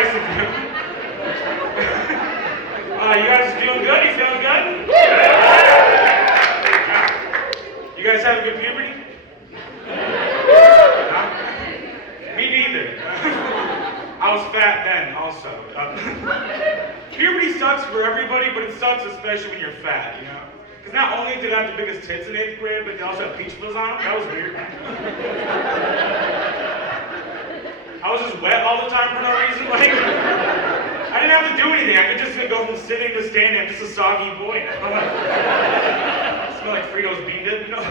nice of you. You guys doing good? You feeling good? You guys having good puberty? No? Me neither. I was fat then, also. Puberty sucks for everybody, but it sucks especially when you're fat, you know? Because not only did I have the biggest tits in 8th grade, but they also had peach fuzz on them. That was weird. I was just wet all the time for no reason. Like, I didn't have to do anything. I could just go from sitting to standing. I'm just a soggy boy now. I smell like Fritos bean dip, you know?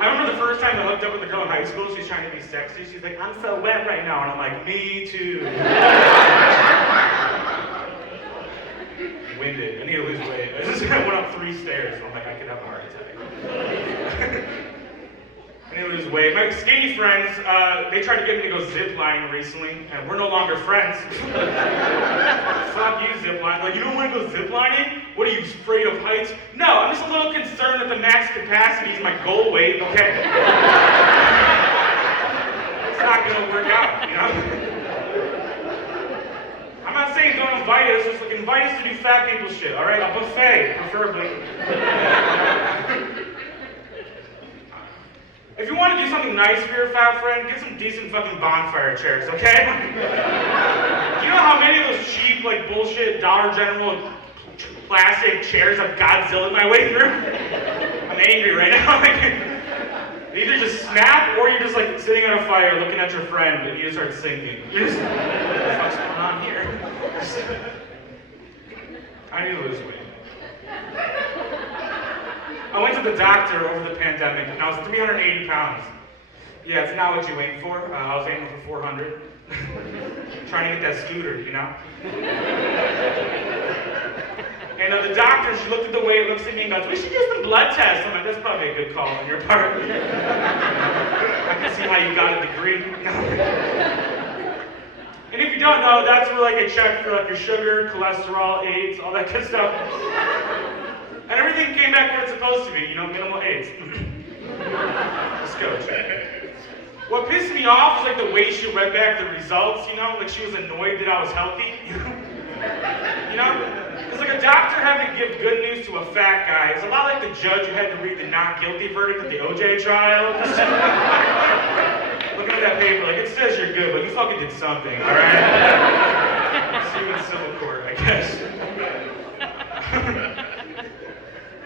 I remember the first time I hooked up with a girl in high school. She's trying to be sexy. She's like, I'm so wet right now. And I'm like, me too. Winded. I need to lose weight. I just went up 3 stairs. And I'm like, I could have a heart attack. I need to lose weight. My skinny friends, they tried to get me to go zip lining recently, and we're no longer friends. Fuck you, zip line. Like, you don't want to go zip lining? What are you, afraid of heights? No, I'm just a little concerned that the max capacity is my goal weight, okay? It's not gonna work out, you know? I'm not saying don't invite us, just like invite us to do fat people shit, alright? A buffet, preferably. If you want to do something nice for your fat friend, get some decent fucking bonfire chairs, okay? Do you know how many of those cheap, like, bullshit Dollar General plastic chairs have Godzilla my way through? I'm angry right now. They either just snap, or you're just, like, sitting on a fire looking at your friend, and you just start sinking. You're just, what the fuck's going on here? I need to lose weight. I went to the doctor over the pandemic, and I was 380 pounds. Yeah, it's not what you aim for. I was aiming for 400. Trying to get that scooter, you know? And the doctor, she looked at the weight, looks at me and goes, we should do some blood tests. I'm like, that's probably a good call on your part. I can see how you got a degree. And if you don't know, that's where, like, they check for, like, your sugar, cholesterol, AIDS, all that good stuff. And everything came back where it's supposed to be, you know, minimal AIDS. Let's go. What pissed me off was, like, the way she read back the results, you know? Like, she was annoyed that I was healthy, you know? Because, like, a doctor having to give good news to a fat guy is a lot like the judge who had to read the not guilty verdict at the OJ trial. Looking at that paper, like, it says you're good, but you fucking did something, all right? See you in civil court, I guess.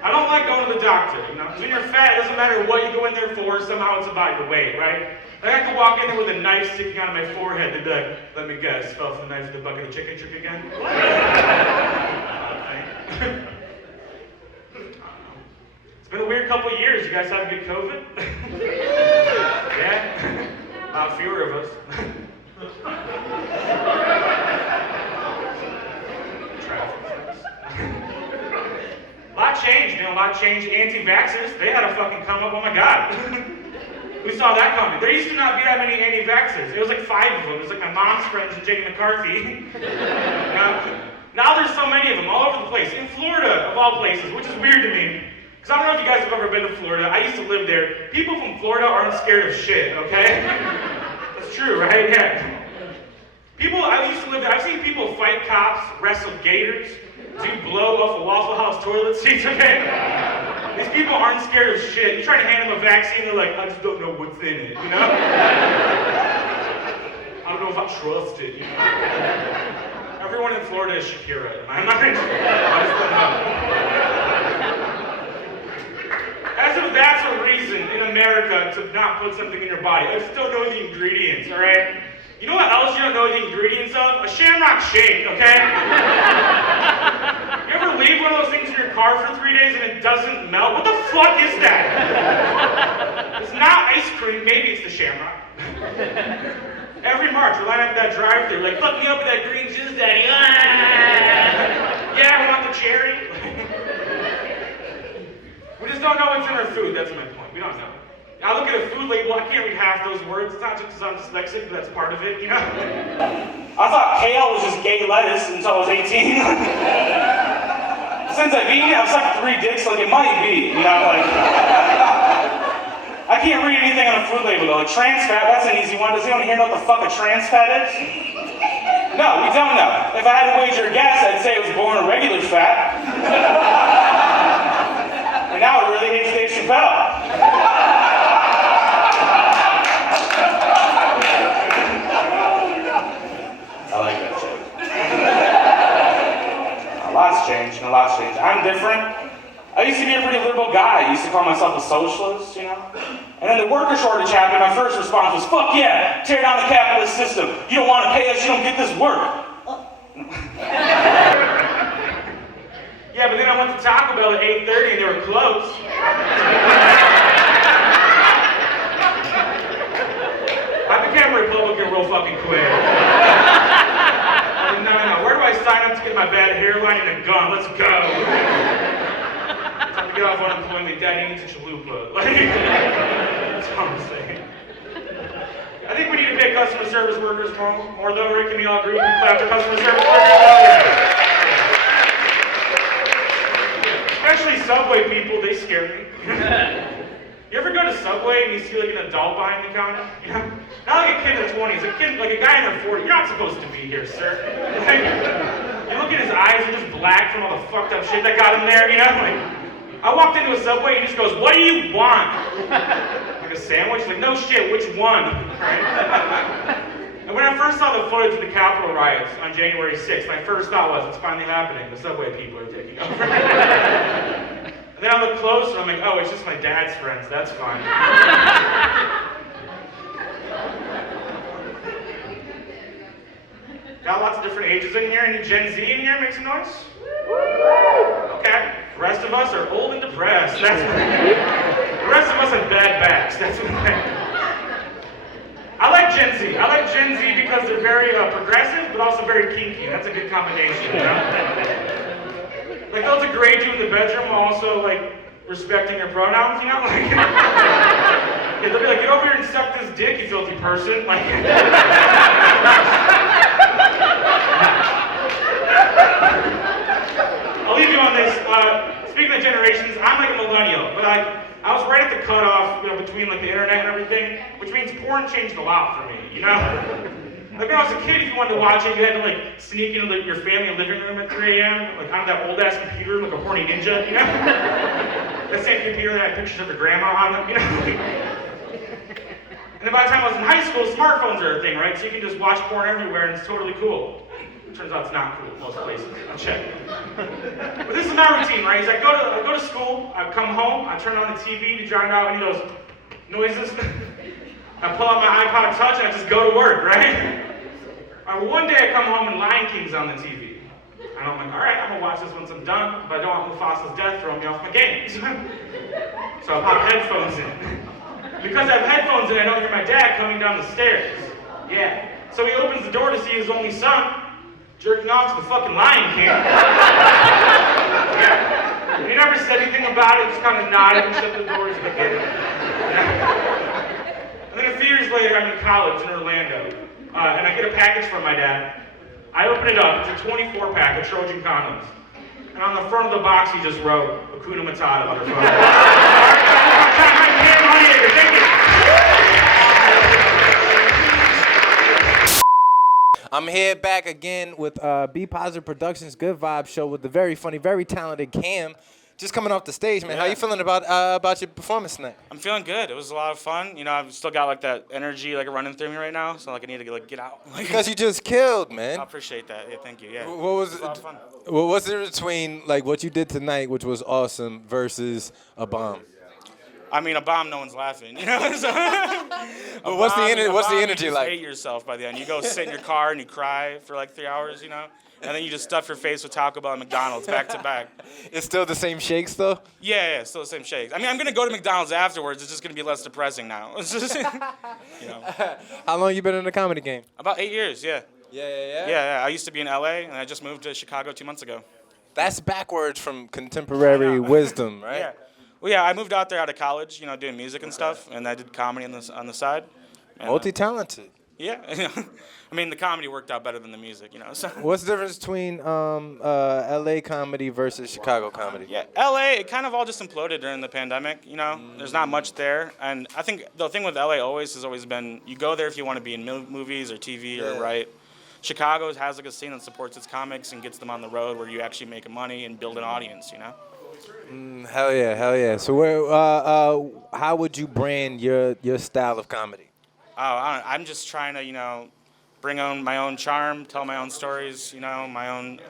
I don't like going to the doctor, you know? Because when you're fat, it doesn't matter what you go in there for, somehow it's about your weight, right? Like, I could walk in there with a knife sticking out of my forehead, they'd be like, let me guess, fell from the knife in the bucket of chicken trick again? What? It's been a weird couple of years. You guys have good COVID? Yeah? Fewer of us. A lot changed, you know, a lot changed. Anti-vaxxers, they had to fucking come up, oh my god. We saw that coming. There used to not be that many anti-vaxxers. It was like 5 of them. It was like my mom's friends and Jenny McCarthy. Now there's so many of them all over the place. In Florida, of all places, which is weird to me. Because I don't know if you guys have ever been to Florida. I used to live there. People from Florida aren't scared of shit, okay? That's true, right? Yeah. I used to live there. I've seen people fight cops, wrestle gators, do blow off a Waffle House toilet seats, okay? These people aren't scared of shit. You try to hand them a vaccine, they're like, I just don't know what's in it, you know? I don't know if I trust it, you know? Everyone in Florida is Shakira. I'm not I just don't know. As if that's a reason in America to not put something in your body. I just don't know the ingredients, all right? You know what else you don't know the ingredients of? A Shamrock Shake, okay? You ever leave one of those things in your car for 3 days and it doesn't melt? What the fuck is that? It's not ice cream, maybe it's the Shamrock. Every March, we line up at that drive-thru, like, fuck me up with that green juice, daddy. Yeah, I want the cherry. We just don't know what's in our food, that's my point. We don't know. I look at a food label, I can't read half those words. It's not just because I'm dyslexic, but that's part of it, you know? I thought kale was just gay lettuce until I was 18. Since I've eaten it, I've sucked 3 dicks, like it might be, you know, like. I can't read anything on a food label though. Like trans fat, that's an easy one. Does anyone here know what the fuck a trans fat is? No, we don't know. If I had to wager a guess, I'd say it was born a regular fat. And now it really hates Dave Chappelle. I like that joke. A lot's changed, I'm different. I used to be a pretty liberal guy. I used to call myself a socialist, you know? And then the worker shortage happened, my first response was, fuck yeah, tear down the capitalist system. You don't want to pay us, you don't get this work. Yeah, but then I went to Taco Bell at 8:30 and they were closed. I became a Republican real fucking quick. No, where do I sign up to get my bad hairline and a gun? Let's go. Time to get off unemployment, Daddy needs a chalupa. That's all I'm saying. I think we need to pay customer service workers more though, Rick. Can we all agree? Clap for customer service workers. Especially Subway people, they scare me. You ever go to Subway and you see like an adult behind the counter? You know? Not like a kid in their 20s, a kid, like a guy in their 40s. You're not supposed to be here, sir. Like, you look at his eyes, they're just black from all the fucked up shit that got him there, you know? Like, I walked into a Subway and he just goes, what do you want? Like a sandwich? Like, no shit, which one? Right? And when I first saw the footage of the Capitol riots on January 6th, my first thought was, it's finally happening. The Subway people are taking over. And then I look closer and I'm like, oh, it's just my dad's friends. That's fine. Got lots of different ages in here. Any Gen Z in here? Make some noise. Okay. The rest of us are old and depressed. The rest of us have bad backs. That's what I like Gen Z. I like Gen Z because they're very progressive, but also very kinky. That's a good combination, you know? Like they'll degrade you in the bedroom while also like respecting your pronouns, you know? Like, yeah, they'll be like, get over here and suck this dick, you filthy person. Like, I'll leave you on this. Speaking of generations, I'm like a millennial, but I was right at the cutoff, you know, between like the internet and everything, which means porn changed a lot for me, you know? Like when I was a kid, if you wanted to watch it, you had to like sneak into your family living room at 3 a.m. like on that old ass computer, like a horny ninja, you know? That same computer that had pictures of your grandma on them, you know? And then by the time I was in high school, smartphones are a thing, right? So you can just watch porn everywhere and it's totally cool. Turns out it's not cool in most places. I'll check. But this is my routine, right? Is I go to school, I come home, I turn on the TV to drown out any of those noises. I pull out my iPod Touch and I just go to work, right? Well, one day I come home and Lion King's on the TV. And I'm like, all right, I'm gonna watch this once I'm done, but I don't want Mufasa's death throwing me off my games. So I pop headphones in. Because I have headphones in, I don't hear my dad coming down the stairs. Yeah. So he opens the door to see his only son jerking off to the fucking Lion King. Yeah. And he never said anything about it, just kind of nodded and shut the doors and get it. Yeah. And then a few years later, I'm in college in Orlando, and I get a package from my dad. I open it up, it's a 24-pack of Trojan condoms. And on the front of the box, he just wrote, Hakuna Matata, motherfucker. Thank you. I'm here back again with Be Positive Productions Good Vibe Show with the very funny, very talented Cam. Just coming off the stage, man. Yeah. How you feeling about your performance tonight? I'm feeling good. It was a lot of fun. You know, I've still got like that energy like running through me right now, so like I need to get out. Because you just killed, man. I appreciate that. Yeah, thank you. Yeah. What was it? What was it between like what you did tonight, which was awesome, versus a bomb? I mean, a bomb, no one's laughing, you know? So, but what's the energy you like? You hate yourself by the end. You go sit in your car and you cry for like 3 hours, you know? And then you just stuff your face with Taco Bell and McDonald's back to back. It's still the same shakes, though? Yeah, still the same shakes. I mean, I'm going to go to McDonald's afterwards. It's just going to be less depressing now. It's just, you know. How long you been in the comedy game? About 8 years, yeah. Yeah. Yeah, I used to be in L.A., and I just moved to Chicago 2 months ago. That's backwards from contemporary wisdom, right? Yeah. Well, yeah, I moved out there out of college, you know, doing music and stuff, and I did comedy on the side. And, multi-talented. Yeah. I mean, the comedy worked out better than the music, you know. So. What's the difference between L.A. comedy versus Chicago comedy? Yeah, L.A., it kind of all just imploded during the pandemic, you know. There's not much there. And I think the thing with L.A. has always been, you go there if you want to be in movies or TV or write. Chicago has like a scene that supports its comics and gets them on the road where you actually make money and build an audience, you know? Hell yeah, hell yeah. So where, how would you brand your style of comedy? I'm just trying to, bring on my own charm, tell my own stories, my own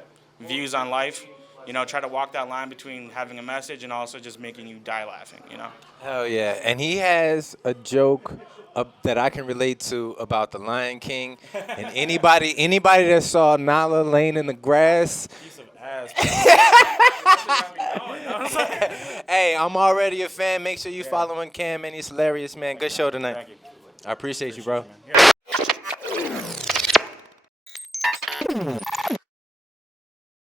views on life. Try to walk that line between having a message and also just making you die laughing. Hell yeah. And he has a joke that I can relate to about the Lion King. And anybody that saw Nala laying in the grass. Piece of ass. Hey, I'm already a fan. Make sure you following Cam, man. He's hilarious, man. Good show tonight. Thank you. I appreciate you, bro. Yeah.